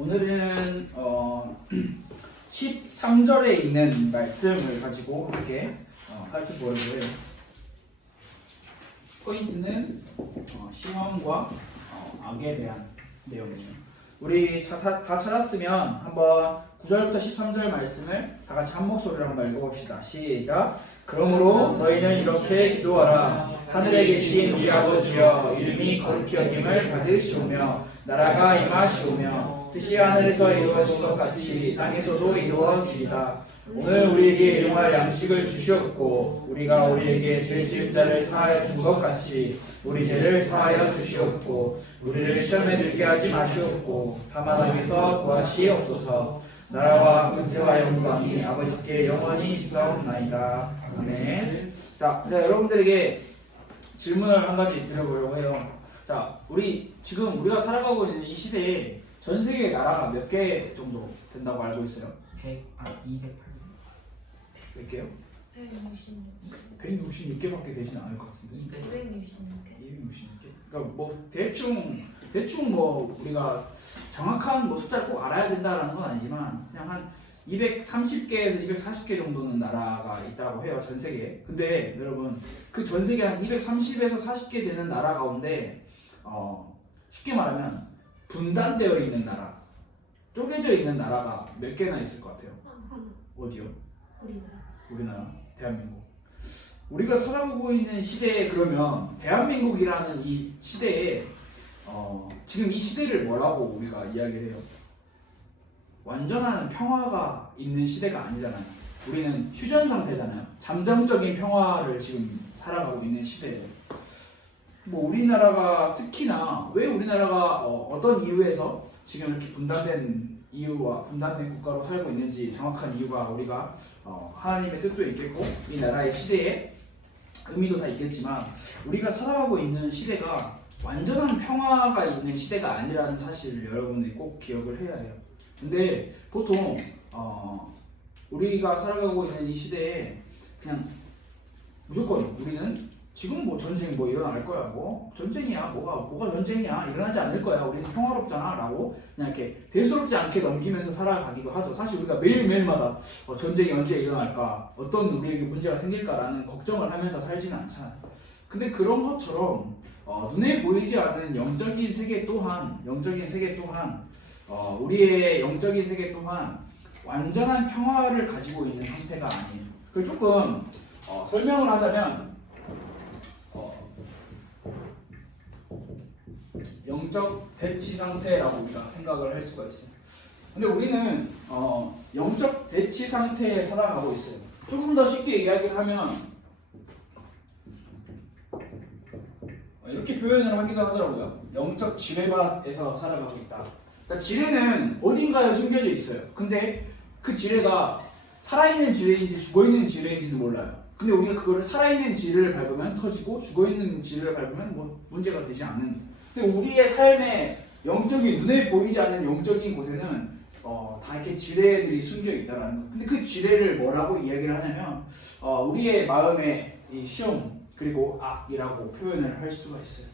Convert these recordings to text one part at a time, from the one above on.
오늘은 13절에 있는 말씀을 가지고 이렇게 살펴보려고 해요. 포인트는 시험과 악에 대한 내용이에요. 우리 다 찾았으면 한번 9절부터 13절 말씀을 다 같이 한 목소리로 한번 읽어봅시다. 시작. 그러므로 너희는 이렇게 기도하라. 하늘에 계신 우리 아버지여, 이름이 거룩히 여김을 받으시오며 나라가 임하시오며 뜻이 하늘에서 이루어진 것 같이 땅에서도 이루어지이다. 오늘 우리에게 일용할 양식을 주시옵고 우리가 우리에게 죄 지은 자를 사하여 준 것 같이 우리 죄를 사하여 주시옵고 우리를 시험에 들게 하지 마시옵고 다만 악에서 구하시옵소서. 나라와 권세와 영광이 아버지께 영원히 있사옵나이다. 아멘. 자, 여러분들에게 질문을 한 가지 드려보려고 해요. 자, 지금 우리가 살아가고 있는 이 시대에 전 세계 나라가 몇 개 정도 된다고 알고 있어요? 208. 몇 개요? 166. 166개밖에 되진 않을 것 같은데. 266개. 266개. 그러니까 뭐 대충 뭐 우리가 정확한 뭐 숫자를 꼭 알아야 된다라는 건 아니지만 그냥 한 230개에서 240개 정도는 나라가 있다고 해요, 전 세계에. 근데 여러분 그 전 세계 한 230에서 40개 되는 나라 가운데 쉽게 말하면 분단되어 있는 나라, 쪼개져 있는 나라가 몇 개나 있을 것 같아요? 어디요? 우리나라, 대한민국. 우리가 살아가고 있는 시대에 그러면 대한민국이라는 이 시대에 지금 이 시대를 뭐라고 우리가 이야기를 해요? 완전한 평화가 있는 시대가 아니잖아요. 우리는 휴전 상태잖아요. 잠정적인 평화를 지금 살아가고 있는 시대예요. 뭐 우리나라가 특히나 왜 우리나라가 어떤 이유에서 지금 이렇게 분단된 이유와 분단된 국가로 살고 있는지 정확한 이유가 우리가 하나님의 뜻도 있겠고 이 나라의 시대에 의미도 다 있겠지만 우리가 살아가고 있는 시대가 완전한 평화가 있는 시대가 아니라는 사실을 여러분들이 꼭 기억을 해야 해요. 근데 보통 우리가 살아가고 있는 이 시대에 그냥 무조건 우리는 지금 뭐 전쟁 뭐 일어날 거야, 뭐 전쟁이야, 뭐가 전쟁이야, 일어나지 않을 거야, 우리는 평화롭잖아 라고 그냥 이렇게 대수롭지 않게 넘기면서 살아가기도 하죠. 사실 우리가 매일매일마다 전쟁이 언제 일어날까, 어떤 우리에게 문제가 생길까라는 걱정을 하면서 살지는 않잖아요. 근데 그런 것처럼 눈에 보이지 않는 영적인 세계 또한 우리의 영적인 세계 또한 완전한 평화를 가지고 있는 상태가 아니에요. 그걸 조금 설명을 하자면 영적 대치 상태라고 우리가 생각을 할 수가 있어요. 근데 우리는 영적 대치 상태에 살아가고 있어요. 조금 더 쉽게 이야기를 하면 이렇게 표현을 하기도 하더라고요. 영적 지뢰밭에서 살아가고 있다. 그러니까 지뢰는 어딘가에 숨겨져 있어요. 근데 그 지뢰가 살아있는 지뢰인지 죽어있는 지뢰인지는 몰라요. 근데 우리가 그거를 살아있는 지뢰를 밟으면 터지고 죽어있는 지뢰를 밟으면 뭐 문제가 되지 않는. 근데 우리의 삶의 영적인 눈에 보이지 않는 영적인 곳에는 다 이렇게 지뢰들이 숨겨 있다라는 거. 근데 그 지뢰를 뭐라고 이야기를 하냐면 우리의 마음의 이 시험 그리고 악이라고 표현을 할 수가 있어요.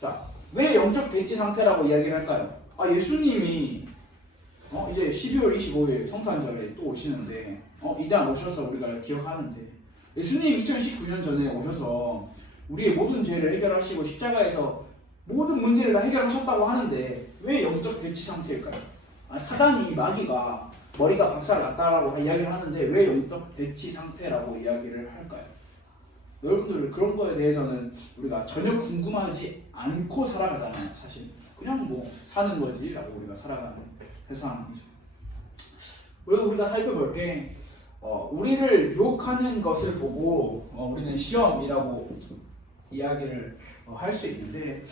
자, 왜 영적 대치 상태라고 이야기를 할까요? 예수님이 이제 12월 25일 성탄절에 또 오시는데 이날 오셔서 우리가 기억하는데 예수님 2019년 전에 오셔서 우리의 모든 죄를 해결하시고 십자가에서 모든 문제를 다 해결하셨다고 하는데 왜 영적 대치 상태일까요? 사단이 마귀가 머리가 박살났다라고 이야기를 하는데 왜 영적 대치 상태라고 이야기를 할까요? 여러분들 그런 거에 대해서는 우리가 전혀 궁금하지 않고 살아가잖아요. 사실 그냥 뭐 사는 거지라고 우리가 살아가는 세상이죠. 왜 우리가 살펴볼게 우리를 유혹하는 것을 보고 우리는 시험이라고 이야기를 할 수 있는데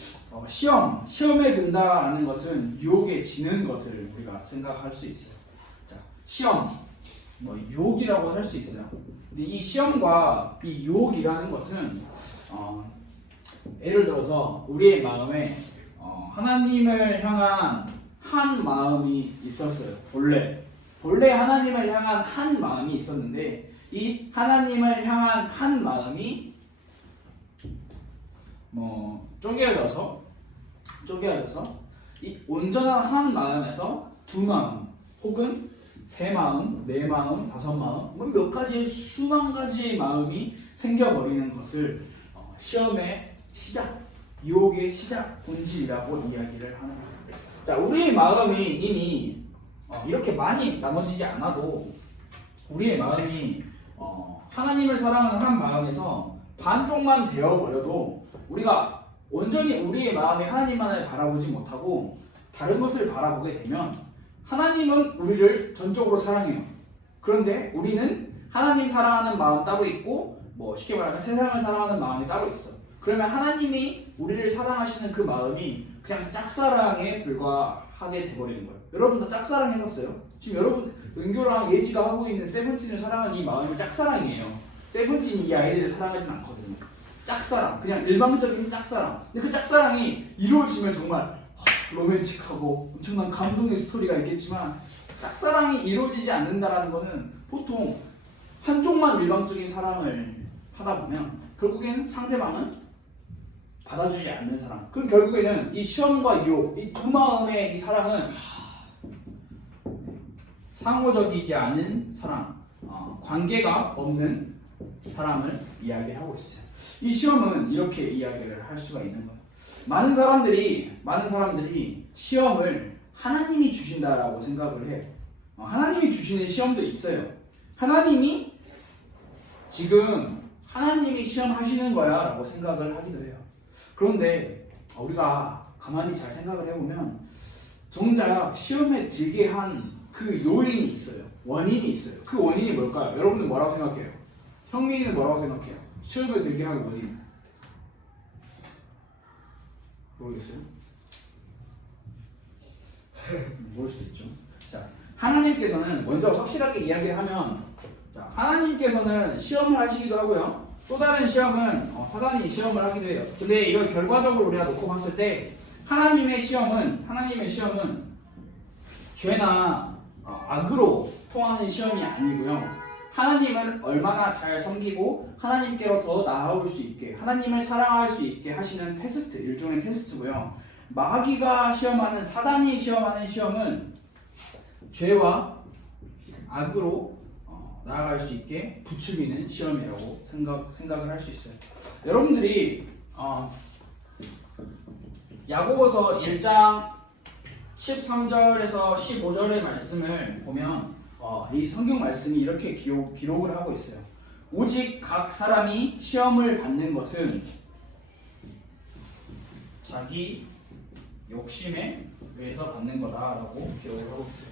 시험에 든다는 것은 유혹에 지는 것을 우리가 생각할 수 있어요. 자, 시험 유혹이라고 할 수 있어요. 근데 이 시험과 이 유혹이라는 것은 예를 들어서 우리의 마음에 하나님을 향한 한 마음이 있었어요. 본래 하나님을 향한 한 마음이 있었는데 이 하나님을 향한 한 마음이 쪼개져서 이 온전한 한 마음에서 두 마음 혹은 세 마음, 네 마음, 다섯 마음 뭐 몇 가지의 수만 가지의 마음이 생겨버리는 것을 시험의 시작, 유혹의 시작, 본질이라고 이야기를 하는 거예요. 자, 우리의 마음이 이미 이렇게 많이 나눠지지 않아도 우리의 마음이 하나님을 사랑하는 한 마음에서 반쪽만 되어버려도 우리가 온전히 우리의 마음이 하나님만을 바라보지 못하고 다른 것을 바라보게 되면 하나님은 우리를 전적으로 사랑해요. 그런데 우리는 하나님 사랑하는 마음 따로 있고 뭐 쉽게 말하면 세상을 사랑하는 마음이 따로 있어. 그러면 하나님이 우리를 사랑하시는 그 마음이 그냥 짝사랑에 불과하게 돼버리는 거예요. 여러분 다 짝사랑 해봤어요? 지금 여러분 은교랑 예지가 하고 있는 세븐틴을 사랑하는 이 마음이 짝사랑이에요. 세븐틴이 이 아이들을 사랑하진 않거든요. 짝사랑, 그냥 일방적인 짝사랑. 근데 그 짝사랑이 이루어지면 정말 로맨틱하고 엄청난 감동의 스토리가 있겠지만 짝사랑이 이루어지지 않는다라는 거는 보통 한쪽만 일방적인 사랑을 하다 보면 결국에는 상대방은 받아주지 않는 사람. 그럼 결국에는 이 시험과 유혹, 이 두 마음의 이 사랑은 상호적이지 않은 사랑, 관계가 없는 사람을 이야기하고 있어요. 이 시험은 이렇게 이야기를 할 수가 있는 거예요. 많은 사람들이 시험을 하나님이 주신다라고 생각을 해요. 하나님이 주시는 시험도 있어요. 하나님이 지금 하나님이 시험하시는 거야 라고 생각을 하기도 해요. 그런데 우리가 가만히 잘 생각을 해보면 정작 시험에 들게 한 그 요인이 있어요. 원인이 있어요. 그 원인이 뭘까요? 여러분들 뭐라고 생각해요? 형민이는 뭐라고 생각해요? 시험에 들게 한 원인 모르겠어요? 모를 수도 있죠. 자, 하나님께서는 먼저 확실하게 이야기를 하면, 자, 하나님께서는 시험을 하시기도 하고요. 또 다른 시험은 사단이 시험을 하기도 해요. 근데 이걸 결과적으로 우리가 놓고 봤을 때 하나님의 시험은 죄나 악으로 통하는 시험이 아니고요. 하나님을 얼마나 잘 섬기고 하나님께로 더 나아올 수 있게, 하나님을 사랑할 수 있게 하시는 테스트, 일종의 테스트고요. 마귀가 시험하는, 사단이 시험하는 시험은 죄와 악으로 나아갈 수 있게 부추기는 시험이라고 생각을 할 수 있어요. 여러분들이 야고보서 1장 13절에서 15절의 말씀을 보면 이 성경 말씀이 이렇게 기록을 하고 있어요. 오직 각 사람이 시험을 받는 것은 자기 욕심에 의해서 받는 거다라고 기록을 하고 있어요.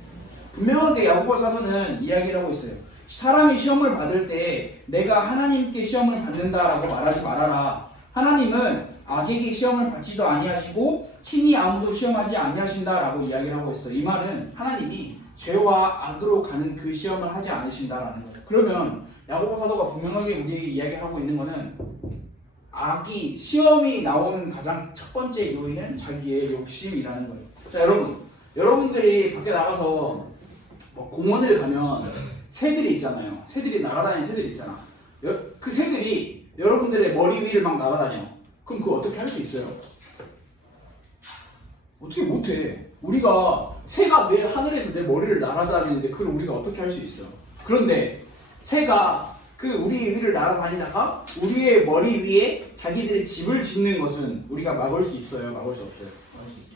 분명하게 야고보 사도는 이야기를 하고 있어요. 사람이 시험을 받을 때 내가 하나님께 시험을 받는다라고 말하지 말아라. 하나님은 악에게 시험을 받지도 아니하시고 친히 아무도 시험하지 아니하신다라고 이야기를 하고 있어요. 이 말은 하나님이 죄와 악으로 가는 그 시험을 하지 않으신다라는 거예요. 그러면 야고보 사도가 분명하게 우리에게 이야기하고 있는 것은 악이, 시험이 나오는 가장 첫 번째 요인은 자기의 욕심이라는 거예요. 자, 여러분들이 밖에 나가서 뭐 공원을 가면 새들이 있잖아요. 새들이 날아다니는 새들이 있잖아. 그 새들이 여러분들의 머리 위를 막 날아다녀. 그럼 그거 어떻게 할 수 있어요? 어떻게 못해. 우리가 새가 내 하늘에서 내 머리를 날아다니는데 그걸 우리가 어떻게 할 수 있어? 그런데 새가 그 우리 위를 날아다니다가 우리의 머리 위에 자기들의 집을 짓는 것은 우리가 막을 수 있어요? 막을 수 없어요?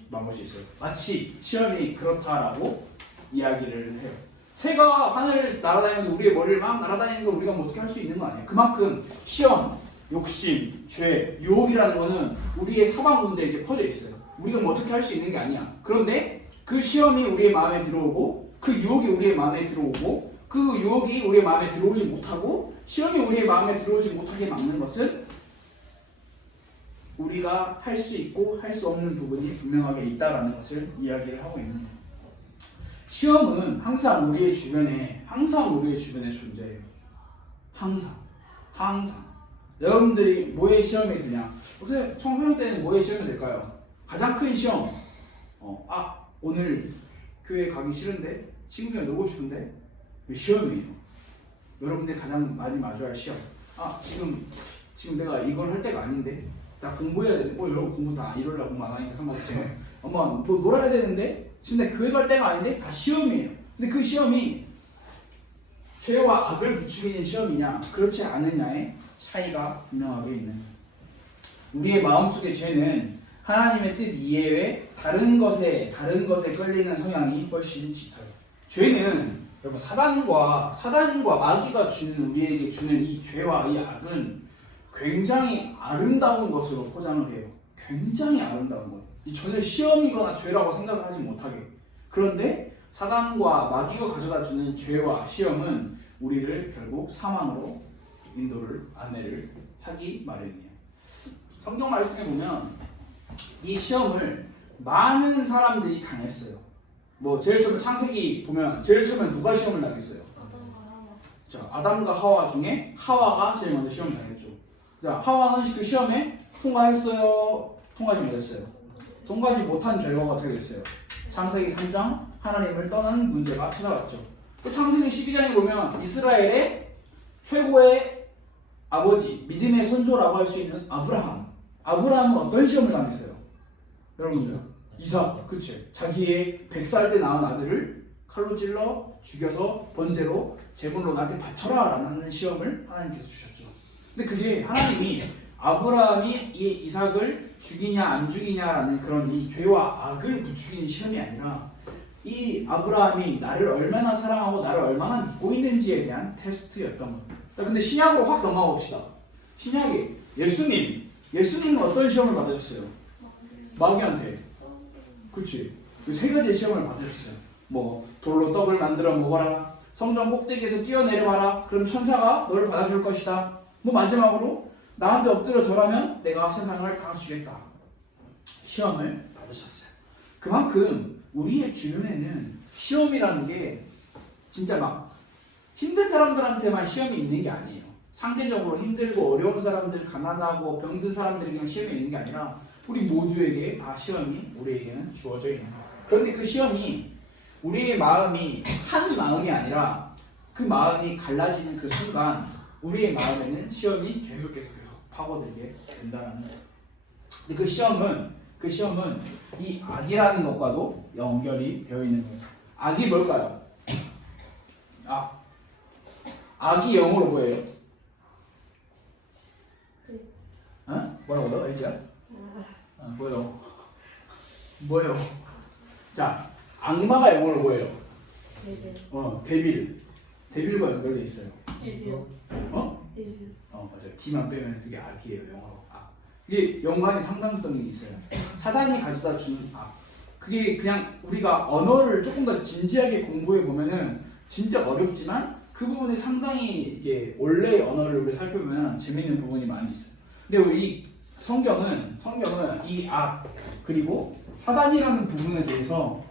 막을 수 있어요. 마치 시험이 그렇다라고 이야기를 해요. 새가 하늘을 날아다니면서 우리의 머리를 막 날아다니는 걸 우리가 뭐 어떻게 할 수 있는 거 아니에요? 그만큼 시험, 욕심, 죄, 유혹이라는 거는 우리의 사방군대에 이렇게 퍼져 있어요. 우리가 뭐 어떻게 할 수 있는 게 아니야. 그런데 그 시험이 우리의 마음에 들어오고 그 유혹이 우리의 마음에 들어오고 그 유혹이 우리의 마음에 들어오지 못하고 시험이 우리의 마음에 들어오지 못하게 막는 것은 우리가 할 수 있고 할 수 없는 부분이 분명하게 있다라는 것을 이야기를 하고 있는 거예요. 시험은 항상 우리의 주변에 존재해요. 항상. 여러분들이 뭐에 시험이 드냐? 요새 청소년 때는 뭐에 시험이 될까요? 가장 큰 시험. 오늘 교회 가기 싫은데 친구랑 놀고 싶은데 시험이에요. 여러분들이 가장 많이 마주할 시험. 지금 내가 이걸 할 때가 아닌데 나 공부해야 되는데 여러분 공부 다 이러려고 공부 안 하니까 상관없지만 엄마 너 놀아야 되는데 지금 내 교회 갈 때가 아닌데 다 시험이에요. 근데 그 시험이 죄와 악을 부추기는 시험이냐 그렇지 않느냐의 차이가 분명하게 있는 거예요. 우리의 마음속의 죄는 하나님의 뜻 이외에 다른 것에 끌리는 성향이 훨씬 짙어요. 죄는 여러분 사단과 마귀가 주는 우리에게 주는 이 죄와 이 악은 굉장히 아름다운 것으로 포장을 해요. 굉장히 아름다운 것. 이 전혀 시험이거나 죄라고 생각을 하지 못하게. 그런데 사단과 마귀가 가져다 주는 죄와 시험은 우리를 결국 사망으로 안내를 하기 마련이에요. 성경 말씀에 보면 이 시험을 많은 사람들이 당했어요. 뭐 제일 처음에 창세기 보면 제일 처음에 누가 시험을 당했어요? 자, 아담과 하와 중에 하와가 제일 먼저 시험을 당했죠. 자, 하와는 그 시험에 통과했어요? 통과하지 못했어요? 통과하지 못한 결과가 어떻게 됐어요? 창세기 3장 하나님을 떠나는 문제가 찾아왔죠. 또 창세기 12장에 보면 이스라엘의 최고의 아버지, 믿음의 선조라고 할 수 있는 아브라함은 어떤 시험을 당했어요? 여러분들 이삭, 그치? 자기의 100살 때 낳은 아들을 칼로 찔러 죽여서 번제로 제물로 나한테 바쳐라 라는 시험을 하나님께서 주셨죠. 근데 그게 하나님이 아브라함이 이 이삭을 죽이냐 안 죽이냐라는 그런 이 죄와 악을 부추기는 시험이 아니라 이 아브라함이 나를 얼마나 사랑하고 나를 얼마나 믿고 있는지에 대한 테스트였던 겁니다. 근데 신약으로 확 넘어가 봅시다. 신약에 예수님은 어떤 시험을 받으셨어요? 마귀한테. 그치? 그 세 가지의 시험을 받으셨어요. 뭐 돌로 떡을 만들어 먹어라. 성전 꼭대기에서 뛰어내려와라. 그럼 천사가 너를 받아줄 것이다. 뭐 마지막으로 나한테 엎드려 절하면 내가 세상을 다 주겠다. 시험을 받으셨어요. 그만큼 우리의 주변에는 시험이라는 게 진짜 막 힘든 사람들한테만 시험이 있는 게 아니에요. 상대적으로 힘들고 어려운 사람들, 가난하고 병든 사람들에게만 시험이 있는 게 아니라 우리 모두에게 다 시험이 우리에게는 주어져 있는 거예요. 그런데 그 시험이 우리의 마음이 한 마음이 아니라 그 마음이 갈라지는 그 순간 우리의 마음에는 시험이 계속 파고들게 된다는 거예요. 근데 그 시험은 이 악이라는 것과도 연결이 되어 있는 거예요. 악이 뭘까요? 악이 영어로 뭐예요? 뭐라고요? 애지야? 뭐예요? 자, 악마가 영어로 뭐예요? 데빌과 연결돼 있어요. 맞아요. D만 빼면 그게 악이에요. 영어로 이게 연관의 상당성이 있어요. 사단이 가져다 주는 악. 그게 그냥 우리가 언어를 조금 더 진지하게 공부해 보면은 진짜 어렵지만 그 부분이 상당히 이게 원래의 언어를 우리 살펴보면 재밌는 부분이 많이 있어요. 근데 이 성경은 이 악 그리고 사단이라는 부분에 대해서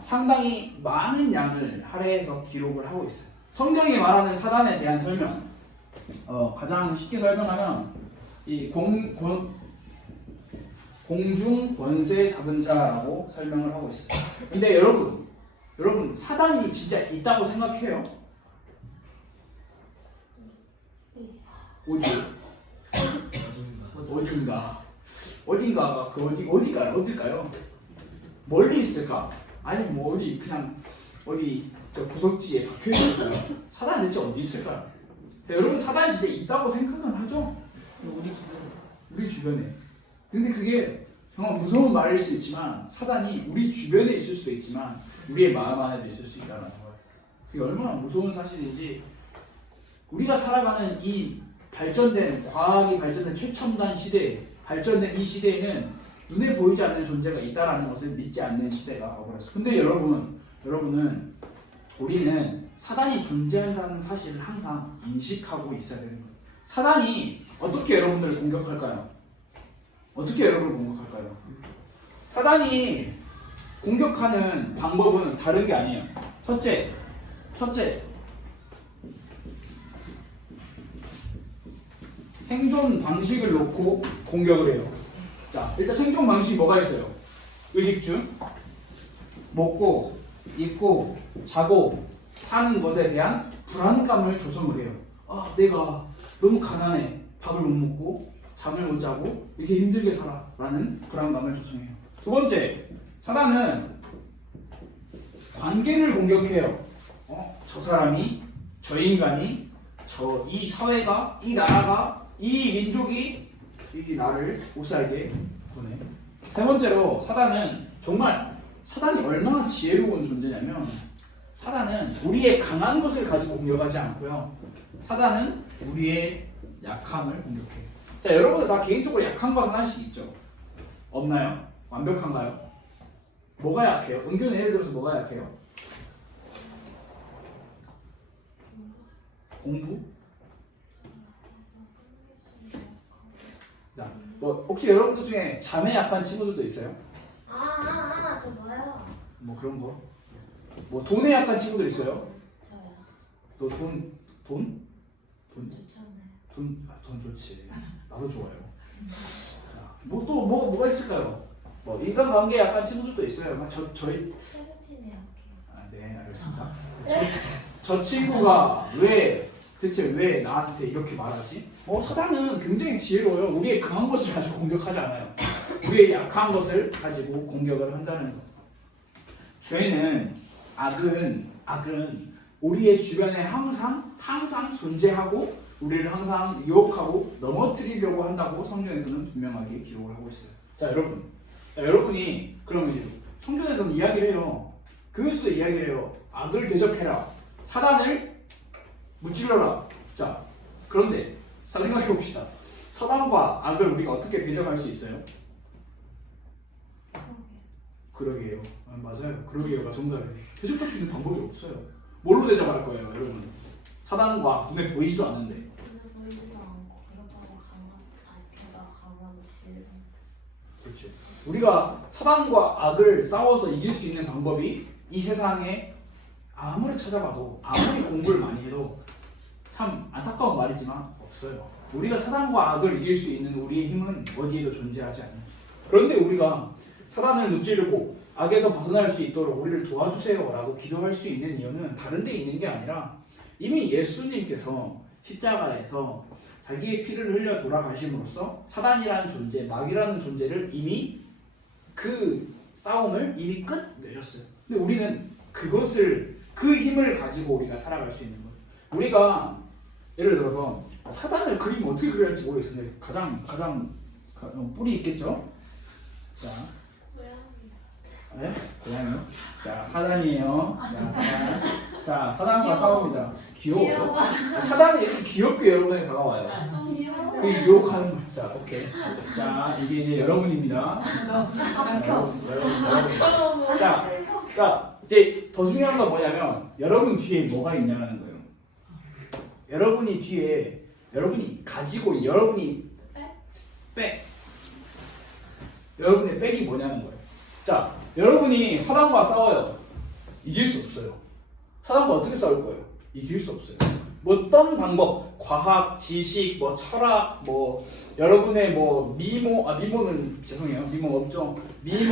상당히 많은 양을 할애해서 기록을 하고 있어요. 성경이 말하는 사단에 대한 설명, 가장 쉽게 설명하면 이 공중 권세 잡은 자라고 설명을 하고 있어요. 근데 여러분 사단이 진짜 있다고 생각해요? 어딘가가 어딜까요? 멀리 있을까? 아니 뭐 어디 저 구석지에 박혀 있을까요? 사단이 대체 어디 있을까요? 여러분 사단이 진짜 있다고 생각은 하죠? 우리 주변에. 근데 그게 정말 무서운 말일 수 있지만 사단이 우리 주변에 있을 수도 있지만 우리의 마음 안에도 있을 수 있다는 거예요. 그게 얼마나 무서운 사실인지 우리가 살아가는 이 과학이 발전된 최첨단 시대, 발전된 이 시대에는 눈에 보이지 않는 존재가 있다라는 것을 믿지 않는 시대가 와버렸어요. 근데 여러분은 우리는 사단이 존재한다는 사실을 항상 인식하고 있어야 되는 거예요. 사단이 어떻게 여러분들을 공격할까요? 사단이 공격하는 방법은 다른 게 아니에요. 첫째, 생존 방식을 놓고 공격을 해요. 자, 일단 생존 방식이 뭐가 있어요? 의식주, 먹고, 입고, 자고, 사는 것에 대한 불안감을 조성을 해요. 내가 너무 가난해. 밥을 못 먹고, 잠을 못 자고, 이렇게 힘들게 살아. 라는 불안감을 조성해요. 두 번째, 사단은 관계를 공격해요. 저 사람이, 저 인간이, 이 사회가, 이 나라가, 이 민족이 이 나를 오사하게 구네. 세 번째로 사단이 얼마나 지혜로운 존재냐면 사단은 우리의 강한 것을 가지고 공격하지 않고요. 사단은 우리의 약함을 공격해요. 자, 여러분들 다 개인적으로 약한 거 하나씩 있죠? 없나요? 완벽한가요? 뭐가 약해요? 은교는 예를 들어서 뭐가 약해요? 공부? 자, 뭐 혹시 여러분들 중에 잠에 약한 친구들도 있어요? 그 뭐요? 뭐 그런 거? 뭐 돈에 약한 친구들 있어요? 저요. 너 돈? 돈 좋잖아요. 돈 좋지. 나도 좋아요. 자, 뭐 또 뭐가 있을까요? 뭐 인간관계에 약한 친구들도 있어요. 저희 세븐틴에 약해요. 네, 알겠습니다. 저 친구가 대체 왜 나한테 이렇게 말하지? 사단은 굉장히 지혜로워요. 우리의 강한 것을 가지고 공격하지 않아요. 우리의 약한 것을 가지고 공격을 한다는 것. 죄는, 악은 우리의 주변에 항상 존재하고 우리를 항상 유혹하고 넘어뜨리려고 한다고 성경에서는 분명하게 기록을 하고 있어요. 자, 여러분이 그러면 이제 성경에서는 이야기를 해요. 교회에서도 이야기를 해요. 악을 대적해라. 사단을 무찔러라. 자, 그런데 잘 생각해 봅시다. 사단과 악을 우리가 어떻게 대적할 수 있어요? 그러게요. 맞아요. 그러게요가 정답이에요. 대적할 수 있는 방법이 없어요. 뭘로 대적할 거예요, 여러분? 사단과 눈에 보이지도 않는데. 눈에 보이지도 않고 그렇다고 강한 그렇죠. 우리가 사단과 악을 싸워서 이길 수 있는 방법이 이 세상에 아무리 찾아봐도 아무리 공부를 많이 해도 참 안타까운 말이지만 없어요. 우리가 사단과 악을 이길 수 있는 우리의 힘은 어디에도 존재하지 않아요. 그런데 우리가 사단을 무찌르고 악에서 벗어날 수 있도록 우리를 도와주세요 라고 기도할 수 있는 이유는 다른 데 있는 게 아니라 이미 예수님께서 십자가에서 자기의 피를 흘려 돌아가심으로써 사단이라는 존재, 마귀라는 존재를 이미 그 싸움을 이미 끝내셨어요. 근데 우리는 그 힘을 가지고 우리가 살아갈 수 있는 거예요. 우리가 예를 들어서 사단을 그리면 어떻게 그려야 할지 모르겠는데 가장 뿔이 있겠죠? 자, 네? 고양이요? 자, 사단이에요. 자, 사단과 싸웁니다. 귀여워요? 사단이 이렇게 귀엽게 여러분에게 다가와요. 그 유혹하는 거. 자, 오케이. 자, 이게 이제 여러분입니다. 여러분. 자, 이제 더 중요한 건 뭐냐면 여러분 뒤에 뭐가 있냐는 거예요. 여러분이 가지고 여러분의 백이 뭐냐는 거예요. 자, 여러분이 사단과 싸워요. 이길 수 없어요. 사단과 어떻게 싸울 거예요? 이길 수 없어요. 뭐 어떤 방법, 과학, 지식, 뭐 철학, 뭐 여러분의 뭐 미모는 죄송해요. 미모 업종, 이렇게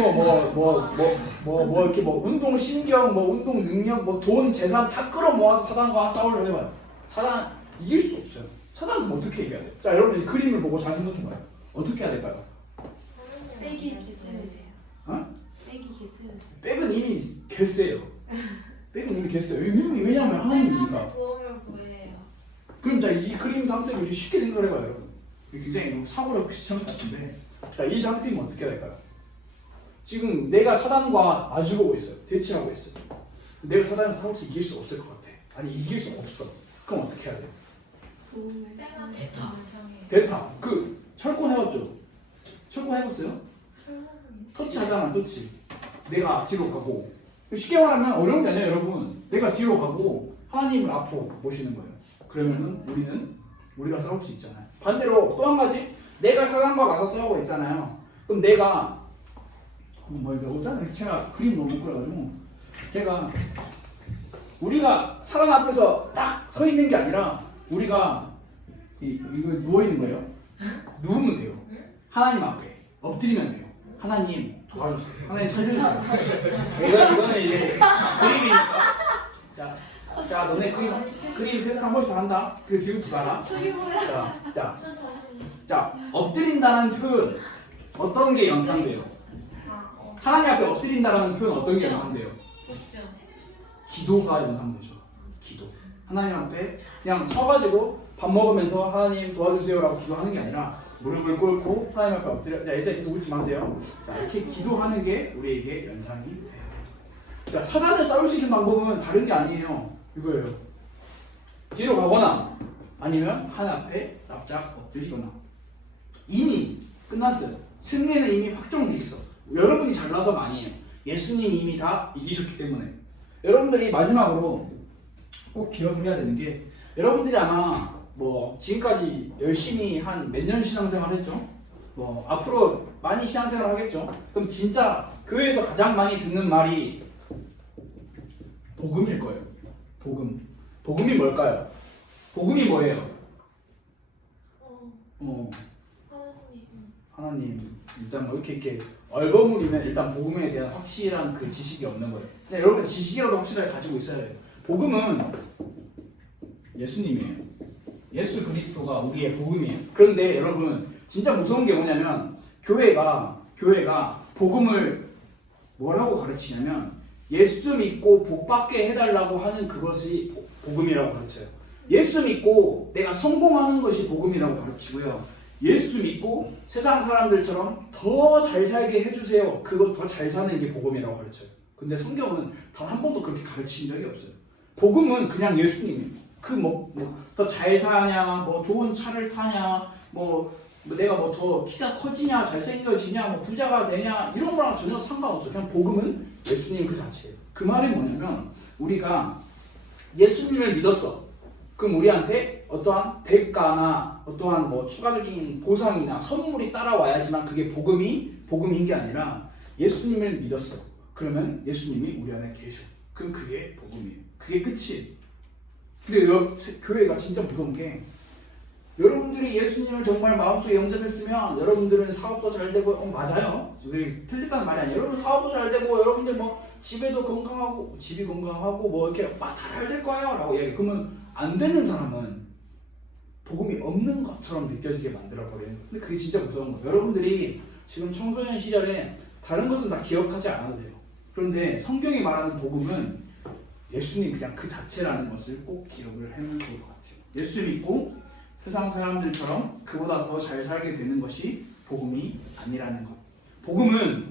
뭐 운동 신경, 뭐 운동 능력, 뭐 돈, 재산 다 끌어모아서 사단과 싸우려 해봐요. 사단 이길 수 없어요. 사단 그럼 어떻게 이겨야 돼요? 자, 여러분 이 그림을 보고 잘 생각해봐요. 어떻게 해야 될까요? 빼기 개쓰요. 빼기 개쓰요. 백은 이미 개쎄요. 백은 이미 개쎄요. 왜냐면 하나님이니까. 도움을 구해요. 그럼 자, 이 그림 상태로 쉽게 생각을 해봐요. 여러분. 굉장히 사고력 시험 같은데. 자, 이 상태면 어떻게 해야 될까요? 지금 내가 사단과 마주보고 있어요. 대치하고 있어요. 내가 사단과 싸워서 이길 수 없을 것 같아. 아니, 이길 수 없어. 그럼 어떻게 해야 돼? 도움을 대타. 철권 해봤죠? 철권 해봤어요? 터치 하잖아, 터치. 내가 뒤로 가고. 쉽게 말하면 어려운 게 아니에요, 여러분. 내가 뒤로 가고 하나님을 앞으로 모시는 거예요. 그러면은 우리가 싸울 수 있잖아요. 반대로 또 한 가지, 내가 사단과 가서 싸우고 있잖아요. 그럼 내가 제가 그림 너무 못 그려가지고 우리가 사단 앞에서 딱 서 있는 게 아니라 우리가 이거 누워 있는 거예요. 누우면 돼요. 하나님 앞에 엎드리면 돼요. 하나님 도와주세요. 하나님 살려주세요. 이거는 이제 그림이 자, 너네 그림 테스트 한 번씩 더 한다. 그래, 비웃지 마라. 자, 엎드린다는 표현 어떤 게 연상돼요? 하나님 앞에 엎드린다라는 표현 어떤 게 연상돼요? 기도가 연상되죠. 기도. 하나님 앞에 그냥 서가지고 밥 먹으면서 하나님 도와주세요라고 기도하는 게 아니라 무릎을 꿇고 하나님 앞에 엎드려. 야, 이제 웃지 마세요. 자, 이렇게 기도하는 게 우리에게 연상이 돼요. 자, 사단을 싸울 수 있는 방법은 다른 게 아니에요. 이거예요. 뒤로 가거나 아니면 하나님 앞에 납작 엎드리거나. 이미 끝났어요. 승리는 이미 확정돼 있어. 여러분이 잘나서가 아니에요. 예수님이 이미 다 이기셨기 때문에. 여러분들이 마지막으로 꼭 기억을 해야 되는 게, 여러분들이 아마 뭐 지금까지 열심히 한 몇 년 신앙생활 했죠? 뭐 앞으로 많이 신앙생활 하겠죠? 그럼 진짜 교회에서 가장 많이 듣는 말이 복음일 거예요. 복음. 복음이 뭘까요? 복음이 뭐예요? 하나님. 일단 뭐 이렇게 얼버무리면 일단 복음에 대한 확실한 그 지식이 없는 거예요. 근데 여러분 지식이라도 확실하게 가지고 있어야 돼요. 복음은 예수님이에요. 예수 그리스도가 우리의 복음이에요. 그런데 여러분 진짜 무서운 게 뭐냐면 교회가 복음을 뭐라고 가르치냐면 예수 믿고 복 받게 해달라고 하는 그것이 복음이라고 가르쳐요. 예수 믿고 내가 성공하는 것이 복음이라고 가르치고요. 예수 믿고 세상 사람들처럼 더 잘 살게 해주세요. 그거 더 잘 사는 게 복음이라고 가르쳐요. 근데 성경은 단 한 번도 그렇게 가르친 적이 없어요. 복음은 그냥 예수님이에요. 더 잘 사냐, 뭐 좋은 차를 타냐, 뭐 내가 뭐 더 키가 커지냐, 잘생겨지냐, 뭐 부자가 되냐 이런 거랑 전혀 상관없어요. 그냥 복음은 예수님 그 자체예요. 그 말이 뭐냐면 우리가 예수님을 믿었어. 그럼 우리한테 어떠한 대가나 어떠한 뭐 추가적인 보상이나 선물이 따라와야지만 그게 복음인 게 아니라 예수님을 믿었어. 그러면 예수님이 우리 안에 계셔. 그럼 그게 복음이에요. 그게 끝이에요. 근데 교회가 진짜 무서운 게, 여러분들이 예수님을 정말 마음속에 영접했으면 여러분들은 사업도 잘 되고, 맞아요. 우리 틀렸다는 말이 아니에요. 여러분 사업도 잘 되고, 여러분들 뭐 집에도 건강하고, 집이 건강하고 뭐 이렇게 막 다 잘 될 거예요 라고 얘기해. 그러면 안 되는 사람은 복음이 없는 것처럼 느껴지게 만들어버리는 거예요. 근데 그게 진짜 무서운 거예요. 여러분들이 지금 청소년 시절에 다른 것은 다 기억하지 않아도 돼요. 그런데 성경이 말하는 복음은 예수님 그냥 그 자체라는 것을 꼭 기억을 해놓으면 좋을 것 같아요. 예수 믿고 세상 사람들처럼 그보다 더 잘 살게 되는 것이 복음이 아니라는 것. 복음은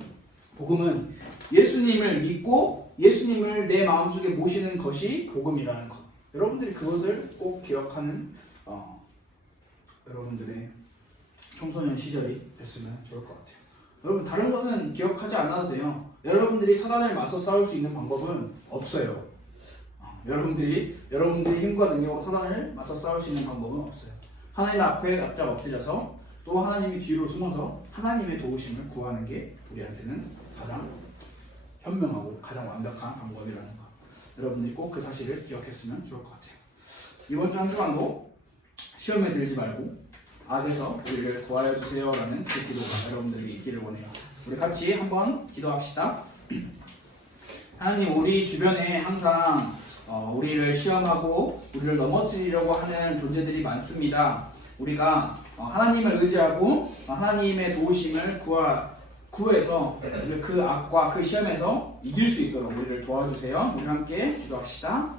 예수님을 믿고 예수님을 내 마음속에 모시는 것이 복음이라는 것. 여러분들이 그것을 꼭 기억하는 여러분들의 청소년 시절이 됐으면 좋을 것 같아요. 여러분 다른 것은 기억하지 않아도 돼요. 여러분들이 사단을 맞서 싸울 수 있는 방법은 없어요. 여러분들이 힘과 능력으로 사단을 맞서 싸울 수 있는 방법은 없어요. 하나님 앞에 납작 엎드려서 또 하나님이 뒤로 숨어서 하나님의 도우심을 구하는 게 우리한테는 가장 현명하고 가장 완벽한 방법이라는 거. 여러분들이 꼭 그 사실을 기억했으면 좋을 것 같아요. 이번 주 한 주간도 시험에 들지 말고 악에서 우리를 구하여 주세요라는 그 기도가 여러분들에게 있기를 원해요. 우리 같이 한번 기도합시다. 하나님, 우리 주변에 항상 우리를 시험하고 우리를 넘어뜨리려고 하는 존재들이 많습니다. 우리가 하나님을 의지하고 하나님의 도우심을 구해서 그 악과 그 시험에서 이길 수 있도록 우리를 도와주세요. 우리 함께 기도합시다.